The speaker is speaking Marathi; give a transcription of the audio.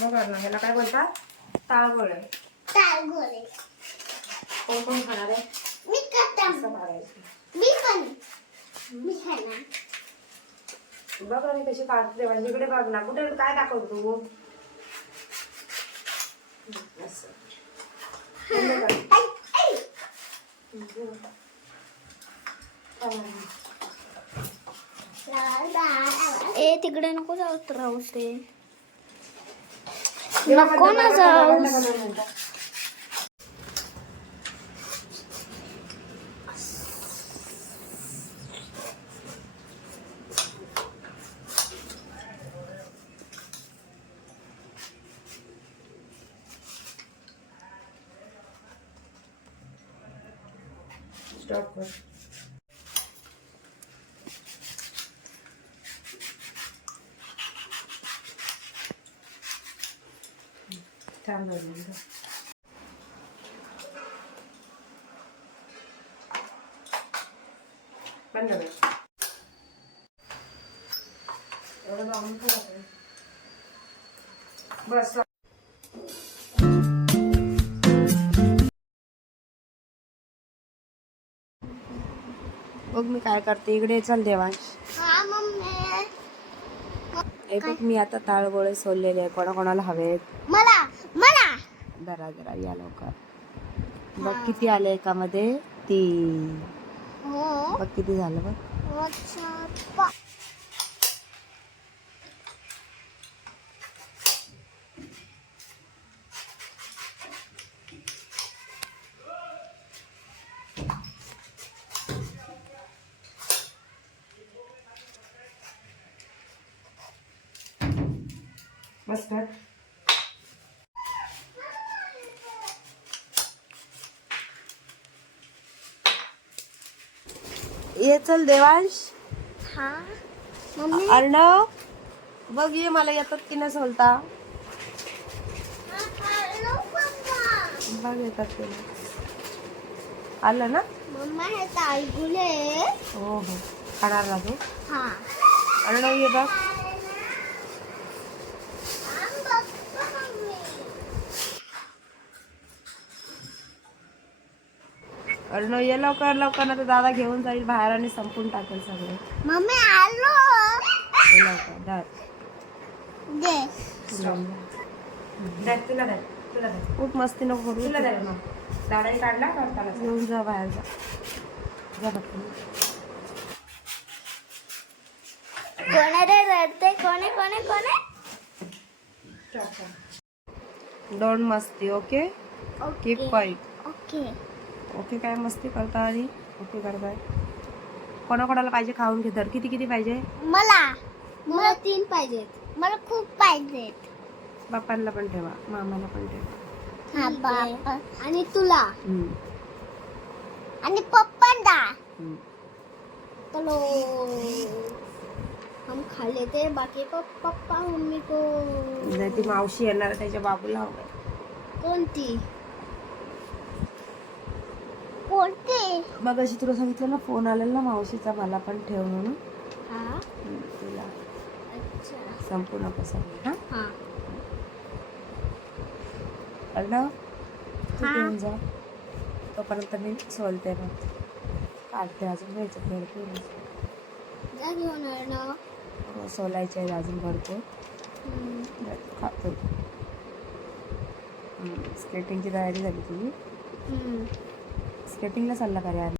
बघा ना ह्याला काय बोलतात? ताळगोळे टाळ गोळे कोण कोण खाणार आहे? मी काढायचं मी पण. मी खाणार. बघ ना मी कशी काढते देवांची इकडे बघ ना कुठे काय दाखवतो तू. ए तिकडे नको जाऊ राहूस रे तेव्हा नको पण ना बघा, जाऊ. बंद. एवढं लावून ठेवा. बस. बघ मी काय करते. इकडे चल देवांश. हा मम्मी. बघ मी आता ताळगोळे सोललेले आहे. कोणाकोणाला हवेत मला? जरा जरा या लवकर. बघ किती आले एकामध्ये. तीन. हो बघ किती झालं बघ. अच्छा that? ये चल देवांश. हा? मम्मी? अर्णव बघ ये मला येतात की नाही सोलता. बघ येतात की. आलं ना? मम्मा हे हो हो. खाणार ना तू हा. अर्णव ये बघ. अर्णव ये लवकर लवकर ना तर दादा घेऊन जाईल बाहेर आणि संपून टाकेल सगळे. मम्मी आलो. ये लवकर धर. दे. तुला दे तुला दे खूप मस्ती नको करू. तुला दे दादाही काढला करताना घेऊन जा बाहेर जा. जा पटकन. कोणे रे रडते कोणे कोणे? कोणे डोंट मस्ती okay keep quiet okay okay काय मस्ती करता आणि ओके करताय. कोणाकोणाला पाहिजे खाऊन घे तर? किती किती पाहिजे? मला. मला तीन पाहिजेत. मला खूप पाहिजेत. बापांना पण ठेवा. मामाला पण ठेवा. हा बाबा आणि तुला. हम्म, आणि पप्पांना. हम्म. चलो. हम खा लेते बाकी को पप्पा मम्मी को. नाही ती मावशी येणार त्याच्या बाबूला कोणती कोणती? मग अशी तुला सांगितलं ना फोन आलेला ना मावशीचा मला पण ठेव म्हणून. हा? तुला. अच्छा. संपू नको सगळं हा. अर्णव तू. घेऊन जा. तोपर्यंत मी सोलते मग. काढते अजून घ्यायचं भरपूर घेऊन अर्णव हो, सोलायचे आहे अजून भरपूर. खातो. स्केटिंगची तयारी झाली तुझी. स्केटिंगला चालला का रे आज?